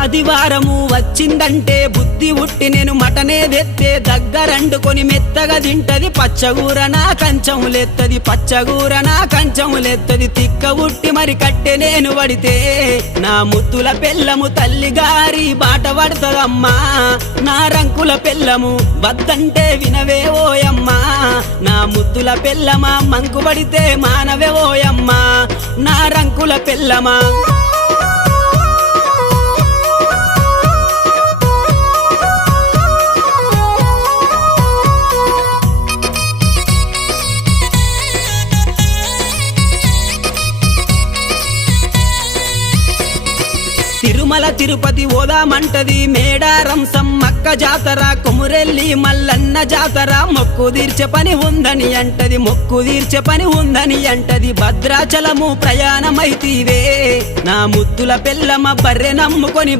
ఆదివారము వచ్చిందంటే బుద్ధి ఉట్టి నేను మటనే తెత్తే దగ్గరండుకొని మెత్తగా తింటది పచ్చగూర నా కంచములెత్తది పచ్చగూర నా కంచములెత్తది తిక్క ఉట్టి మరి కట్టె నేను పడితే నా ముత్తుల పెళ్ళము తల్లిగారి బాట పడుతదమ్మా నా రంకుల పెళ్ళము వద్దంటే వినవే ఓయమ్మా నా ముత్తుల పెళ్ళమా మంకు పడితే మానవే ఓయమ్మా నా రంకుల పెళ్ళమా తిరుమల తిరుపతి ఓదామంటది మేడారం సమ్మక్క జాతర కొమురెల్లి మల్లన్న జాతర మొక్కు తీర్చే పని ఉందని అంటది మొక్కు తీర్చే పని ఉందని అంటది భద్రాచలము ప్రయాణమైతీవే నా ముద్దుల పెళ్ళమ బర్రె నమ్ముకొని